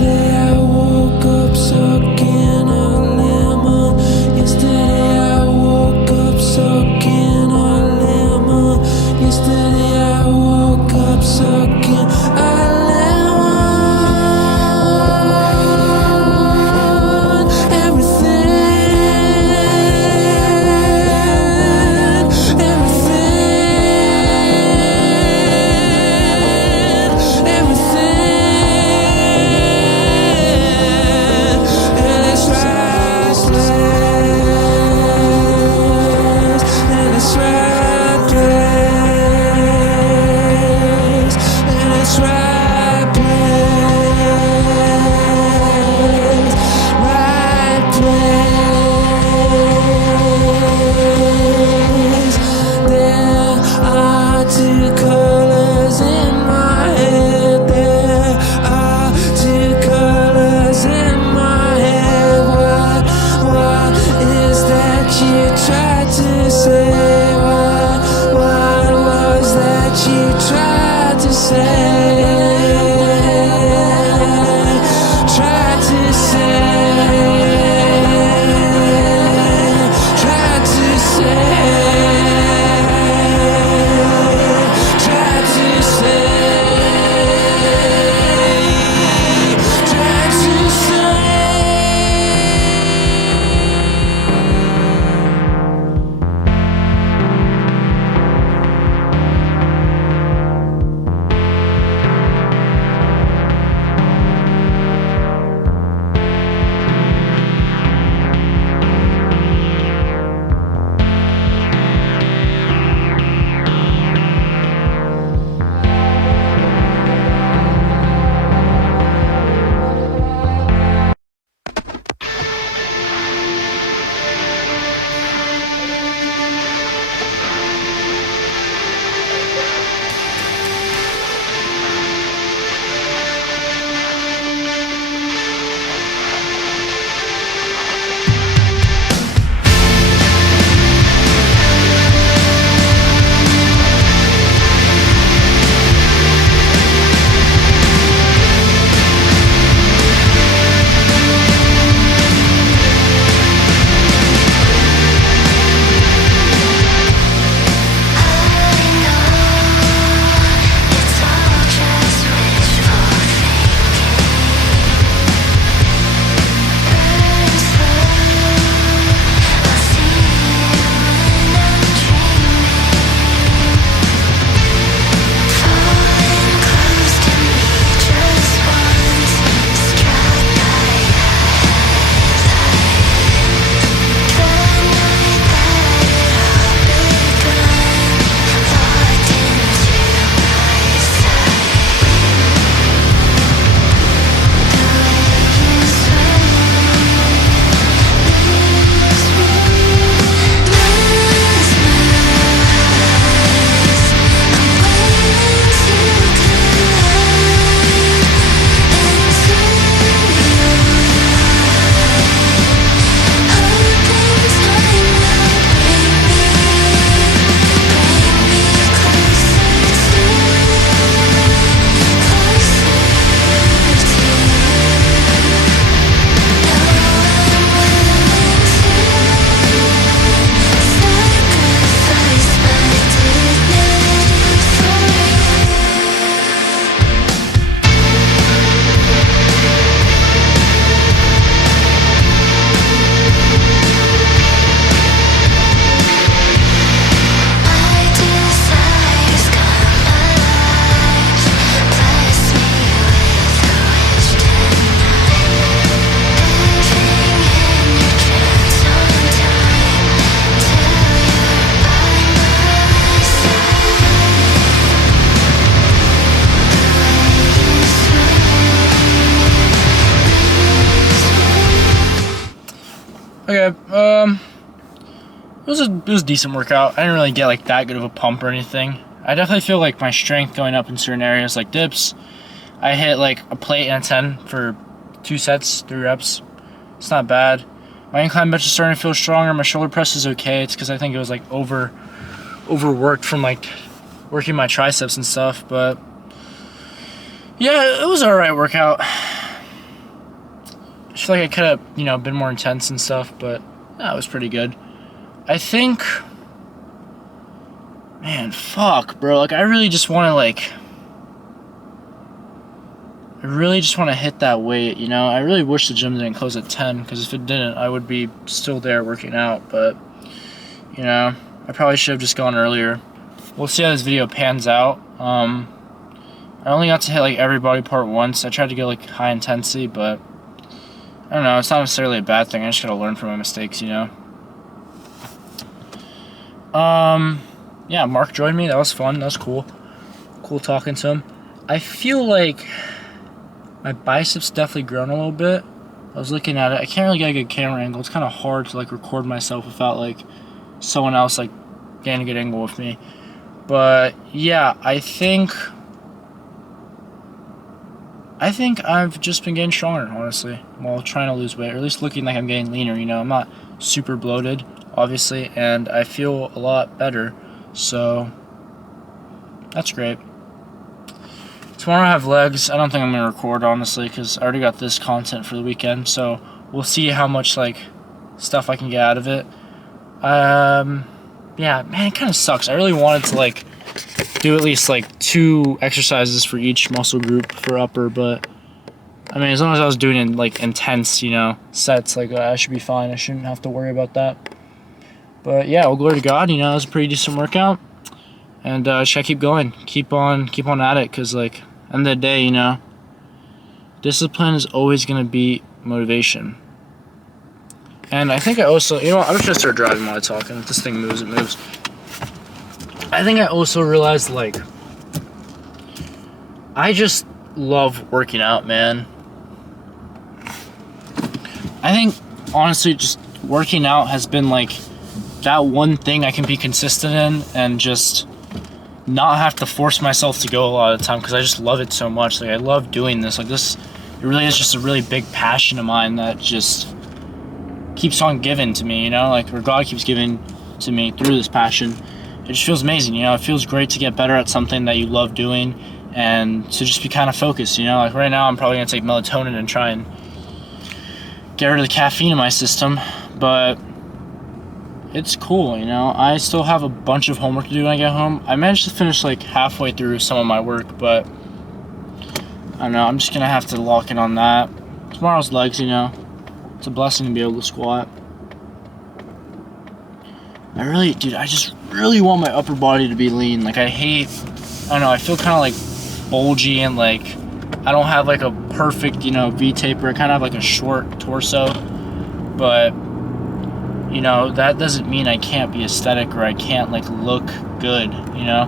Yesterday I woke up sucking a lemon. Yesterday I woke up sucking a lemon. Yesterday I woke up sucking a lemon. Okay, it was a decent workout. I didn't really get like that good of a pump or anything. I definitely feel like my strength going up in certain areas like dips. I hit like a plate and a 10 for 2 sets, 3 reps. It's not bad. My incline bench is starting to feel stronger. My shoulder press is okay. It's because I think it was like overworked from like working my triceps and stuff. But yeah, it was an alright workout. just feel like I could have, you know, been more intense and stuff, but that was pretty good. I think, man, fuck, bro. Like, I really just want to hit that weight, you know? I really wish the gym didn't close at 10, because if it didn't, I would be still there working out, but, you know, I probably should have just gone earlier. We'll see how this video pans out. I only got to hit, like, every body part once. I tried to go, like, high intensity, but I don't know. It's not necessarily a bad thing. I just gotta learn from my mistakes, you know? Yeah, Mark joined me. That was fun. That was cool. Cool talking to him. I feel like my biceps definitely grown a little bit. I was looking at it. I can't really get a good camera angle. It's kind of hard to, like, record myself without, like, someone else, like, getting a good angle with me. But, yeah, I think I've just been getting stronger, honestly, while trying to lose weight, or at least looking like I'm getting leaner, you know? I'm not super bloated, obviously, and I feel a lot better, so that's great. Tomorrow I have legs. I don't think I'm going to record, honestly, because I already got this content for the weekend, so we'll see how much, like, stuff I can get out of it. Yeah, man, it kind of sucks. I really wanted to, like, do at least, like, 2 exercises for each muscle group for upper, but, I mean, as long as I was doing it, like, intense, you know, sets, like, I should be fine. I shouldn't have to worry about that. But, yeah, well, glory to God, you know, it was a pretty decent workout, and just gotta keep going. Keep on at it, because, like, end of the day, you know, discipline is always going to be motivation. And I think I also, you know what, I'm just going to start driving while I talk, and if this thing moves, it moves. I think I also realized, like, I just love working out, man. I think, honestly, just working out has been, like, that one thing I can be consistent in and just not have to force myself to go a lot of the time, because I just love it so much. Like, I love doing this. Like, this, it really is just a really big passion of mine that just keeps on giving to me, you know? Like, or God keeps giving to me through this passion. It just feels amazing, you know? It feels great to get better at something that you love doing and to just be kind of focused, you know? Like, right now I'm probably going to take melatonin and try and get rid of the caffeine in my system, but it's cool, you know? I still have a bunch of homework to do when I get home. I managed to finish, like, halfway through some of my work, but I don't know, I'm just going to have to lock in on that. Tomorrow's legs, you know? It's a blessing to be able to squat. I just really want my upper body to be lean. Like, I don't know, I feel kind of, like, bulgy and, like, I don't have, like, a perfect, you know, V-taper. I kind of have, like, a short torso. But, you know, that doesn't mean I can't be aesthetic or I can't, like, look good, you know?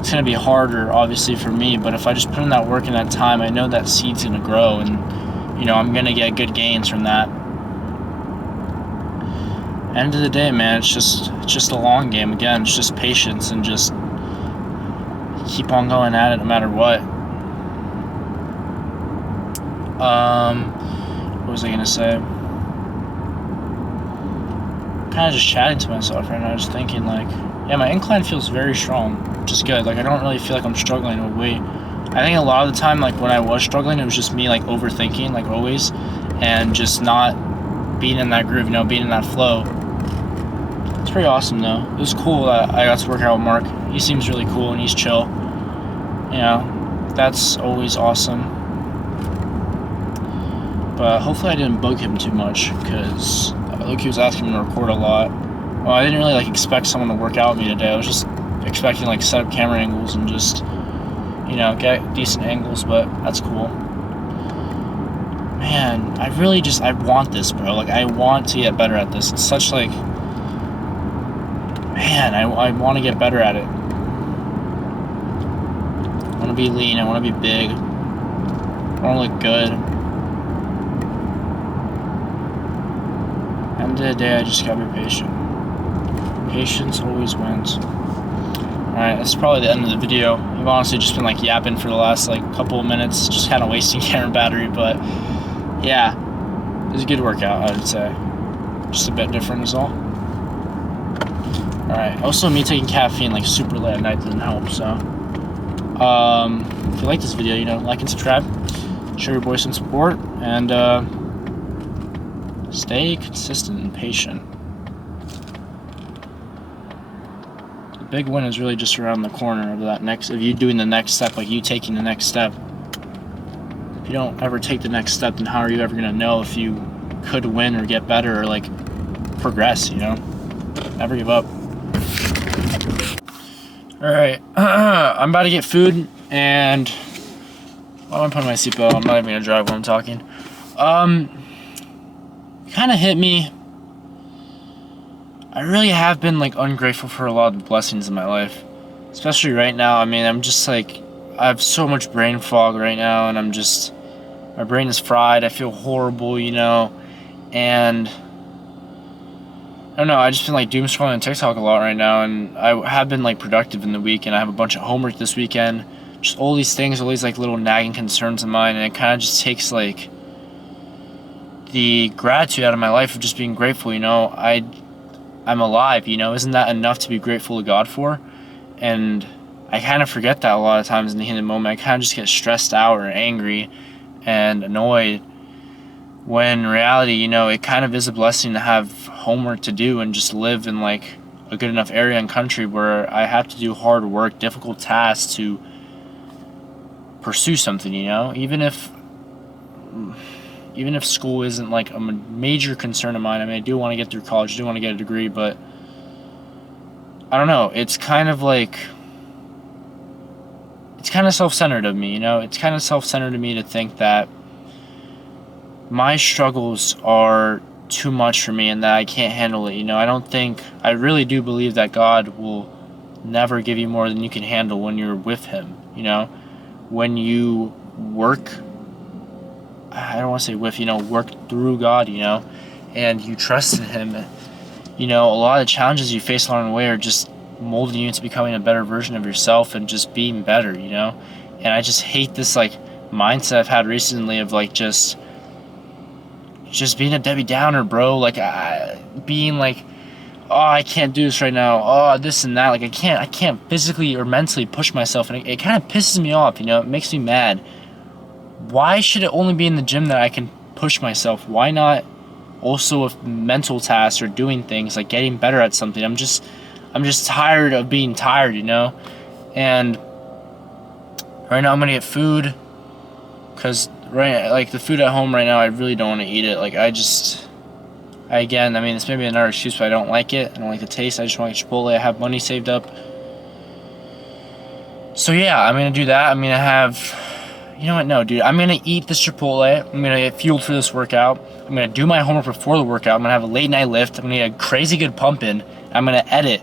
It's going to be harder, obviously, for me. But if I just put in that work in that time, I know that seed's going to grow. And, you know, I'm going to get good gains from that. End of the day, man, it's just a long game. Again, it's just patience and just keep on going at it no matter what. What was I gonna say? Kind of just chatting to myself right now, just thinking, like, yeah, my incline feels very strong, which is good. Like, I don't really feel like I'm struggling with weight. I think a lot of the time, like, when I was struggling, it was just me, like, overthinking, like, always, and just not being in that groove, you know, being in that flow. It's pretty awesome, though. It was cool that I got to work out with Mark. He seems really cool, and he's chill. You know, that's always awesome. But hopefully I didn't bug him too much, because he was asking me to record a lot. Well, I didn't really, like, expect someone to work out with me today. I was just expecting, like, set up camera angles and just, you know, get decent angles, but that's cool. Man, I want this, bro. Like, I want to get better at this. It's such, like, man, I want to get better at it. I want to be lean. I want to be big. I want to look good. End of the day, I just gotta be patient. Patience always wins. Alright, that's probably the end of the video. I've honestly just been, like, yapping for the last, like, couple of minutes, just kind of wasting camera battery, but yeah, it was a good workout, I would say. Just a bit different is all. Alright, also me taking caffeine, like, super late at night didn't help, so if you like this video, you know, like and subscribe, show your boy some support, and Stay consistent and patient. The big win is really just around the corner of that next, of you doing the next step, like you taking the next step. If you don't ever take the next step, then how are you ever going to know if you could win or get better or like progress, you know? Never give up. Alright, I'm about to get food, and why am I putting my seatbelt? I'm not even gonna drive while I'm talking. Kind of hit me. I really have been like ungrateful for a lot of the blessings in my life, especially right now. I mean, I'm just like, I have so much brain fog right now, and my brain is fried. I feel horrible, you know, and I don't know, I just been like doom scrolling on TikTok a lot right now, and I have been like productive in the week, and I have a bunch of homework this weekend. Just all these things, all these like little nagging concerns of mine, and it kind of just takes like the gratitude out of my life of just being grateful, you know. I'm alive, you know. Isn't that enough to be grateful to God for? And I kind of forget that a lot of times in the heat of the moment. I kind of just get stressed out or angry and annoyed, when in reality, you know, it kind of is a blessing to have homework to do and just live in like a good enough area and country where I have to do hard work, difficult tasks to pursue something, you know. Even if school isn't like a major concern of mine, I mean, I do want to get through college, I do want to get a degree, but I don't know, it's kind of like, it's kind of self-centered of me, you know. It's kind of self-centered of me to think that my struggles are too much for me and that I can't handle it, you know. I really do believe that God will never give you more than you can handle when you're with Him, you know. When you work, I don't want to say with, you know, work through God, you know, and you trust in Him, you know, a lot of the challenges you face along the way are just molding you into becoming a better version of yourself and just being better, you know. And I just hate this like mindset I've had recently of like just being a Debbie Downer, bro. Like being like, oh, I can't do this right now. Oh, this and that. Like I can't physically or mentally push myself, and it kind of pisses me off. You know, it makes me mad. Why should it only be in the gym that I can push myself? Why not also with mental tasks or doing things like getting better at something? I'm just tired of being tired, you know. And right now I'm gonna get food, cause the food at home right now, I really don't want to eat it. Like again, I mean, this may be another excuse, but I don't like it. I don't like the taste. I just want to get Chipotle. I have money saved up. So yeah, I'm going to do that. I'm going to have, you know what? No, dude, I'm going to eat this Chipotle. I'm going to get fueled for this workout. I'm going to do my homework before the workout. I'm going to have a late night lift. I'm going to get a crazy good pump in. I'm going to edit.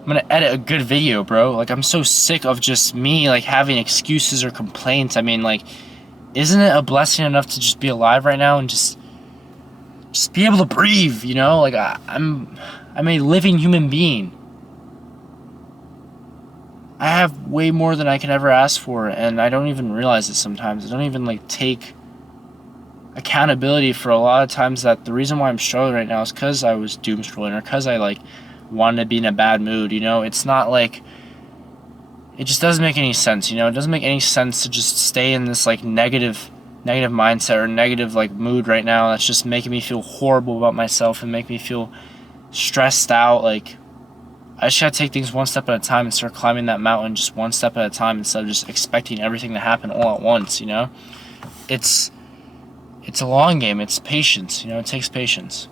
I'm going to edit a good video, bro. Like, I'm so sick of just me, like, having excuses or complaints. I mean, like, isn't it a blessing enough to just be alive right now and just be able to breathe, you know? Like, I'm a living human being. I have way more than I could ever ask for, and I don't even realize it sometimes. I don't even, like, take accountability for a lot of times that the reason why I'm struggling right now is because I was doom scrolling or because I, like, wanted to be in a bad mood, you know? It's not like, it just doesn't make any sense, you know? It doesn't make any sense to just stay in this, like, negative mindset or negative, like, mood right now that's just making me feel horrible about myself and make me feel stressed out. Like, I just gotta take things one step at a time and start climbing that mountain just one step at a time instead of just expecting everything to happen all at once, you know? It's a long game. It's patience, you know? It takes patience.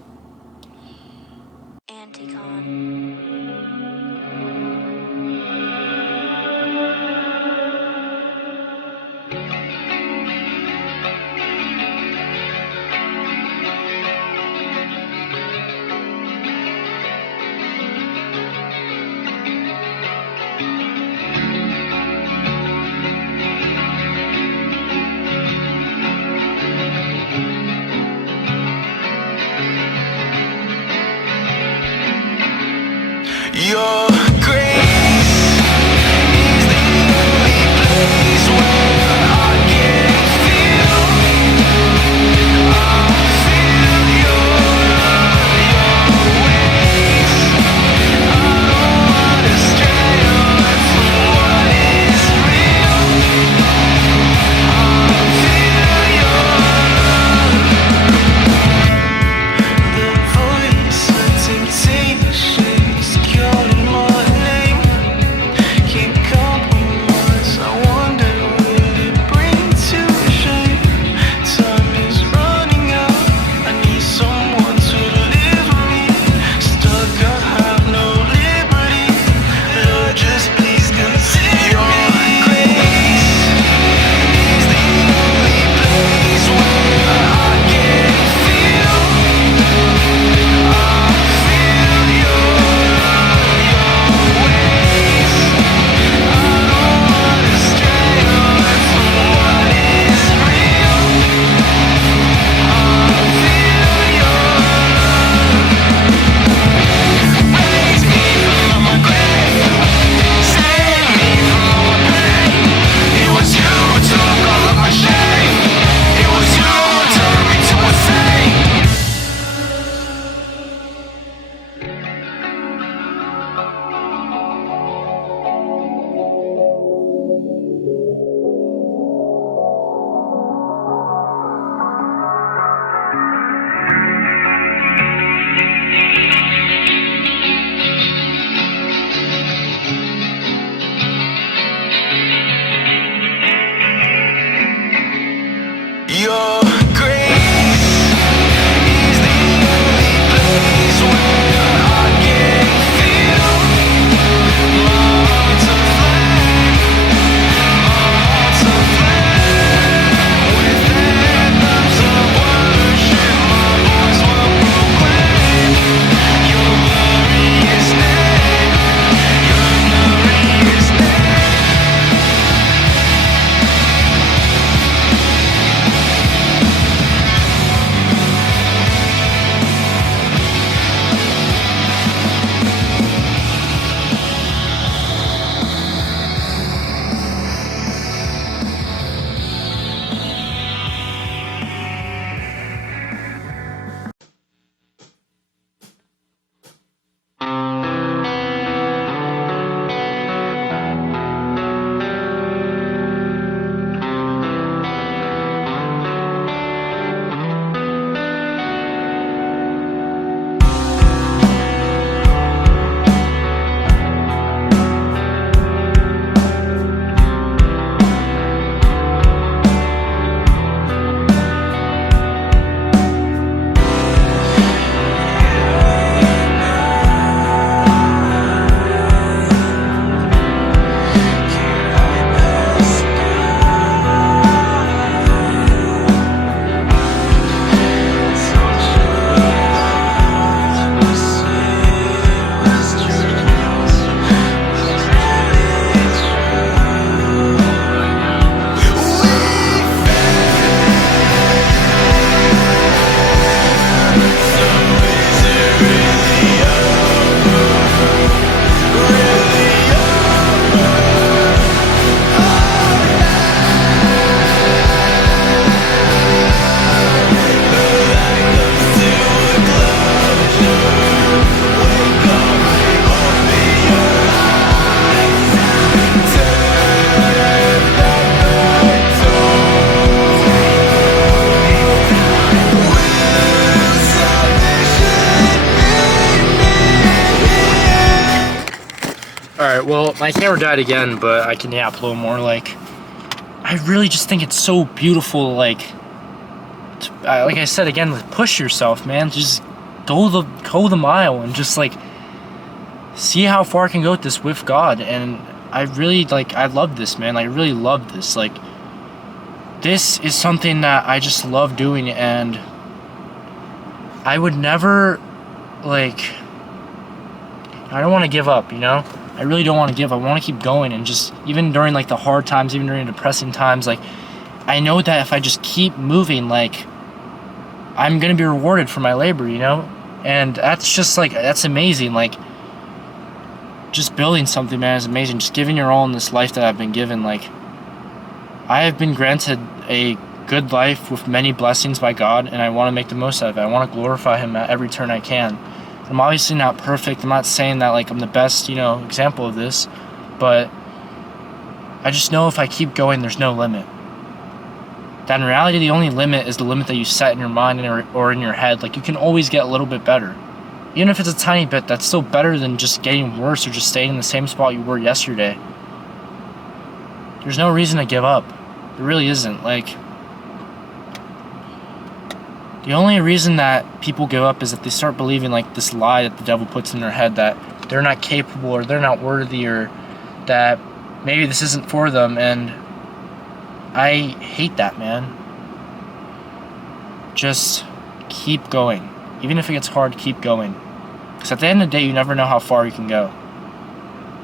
your grace is the only place where I can feel my heart's a flame, my heart's a flame. With anthems of worship, my voice will proclaim your glorious name, your glorious name. Alright, well, my camera died again, but I can yap a little more. Like, I really just think it's so beautiful, like I said again, like, push yourself, man. Just go the mile and just, like, see how far I can go with this with God. And I really, like, I love this, man. I really love this. Like, this is something that I just love doing, and I would never, like, I don't want to give up, you know? I really don't want to give. I want to keep going, and just, even during, like, the hard times, even during depressing times, like, I know that if I just keep moving, like, I'm going to be rewarded for my labor, you know? And that's just, like, that's amazing. Like, just building something, man, is amazing. Just giving your all in this life that I've been given. Like, I have been granted a good life with many blessings by God, and I want to make the most of it. I want to glorify Him at every turn I can. I'm obviously not perfect. I'm not saying that, like, I'm the best, you know, example of this, but I just know if I keep going, there's no limit. That in reality, the only limit is the limit that you set in your mind or in your head. Like, you can always get a little bit better. Even if it's a tiny bit, that's still better than just getting worse or just staying in the same spot you were yesterday. There's no reason to give up. There really isn't. Like, the only reason that people give up is that they start believing, like, this lie that the devil puts in their head, that they're not capable or they're not worthy, or that maybe this isn't for them. And I hate that, man. Just keep going. Even if it gets hard, keep going. Because at the end of the day, you never know how far you can go.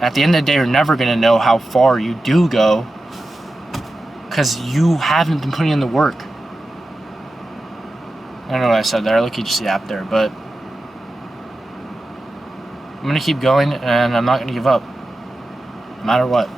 At the end of the day, you're never going to know how far you do go, because you haven't been putting in the work. I don't know what I said there. I look, you just yapped there, but I'm going to keep going, and I'm not going to give up, no matter what.